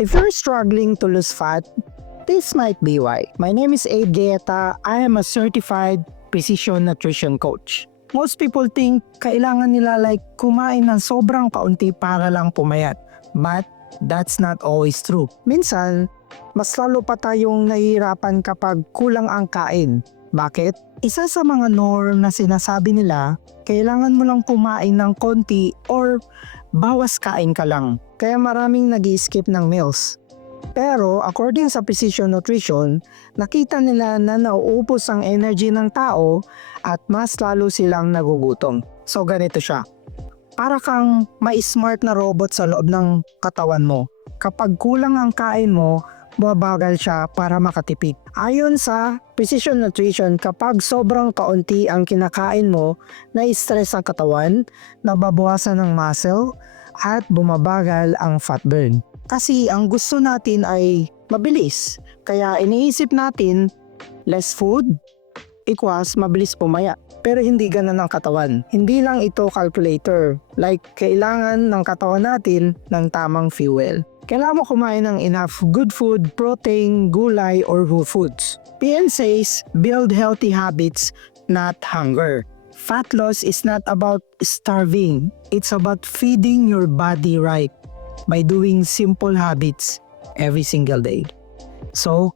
If you're struggling to lose fat, this might be why. My name is Abe Gaeta. I am a certified precision nutrition coach. Most people think kailangan nila kumain ng sobrang kaunti para lang pumayat. But that's not always true. Minsan, mas lalo pa tayong nahihirapan kapag kulang ang kain. Bakit? Isa sa mga norm na sinasabi nila, kailangan mo lang kumain ng konti or bawas kain ka lang. Kaya maraming nag-skip ng meals. Pero according sa Precision Nutrition, nakita nila na nauubos ang energy ng tao at mas lalo silang nagugutom. So ganito siya. Para kang may smart na robot sa loob ng katawan mo. Kapag kulang ang kain mo, bumabagal siya para makatipid. Ayon sa Precision Nutrition, kapag sobrang kaunti ang kinakain mo, na-stress ang katawan, nababawasan ng muscle, at bumabagal ang fat burn. Kasi ang gusto natin ay mabilis. Kaya iniisip natin, less food equals mabilis pumaya. Pero hindi ganun ang katawan. Hindi lang ito calculator. Kailangan ng katawan natin ng tamang fuel. Kailangan mo kumain ng enough good food, protein, gulay, or whole foods. PN says, build healthy habits, not hunger. Fat loss is not about starving. It's about feeding your body right by doing simple habits every single day. So,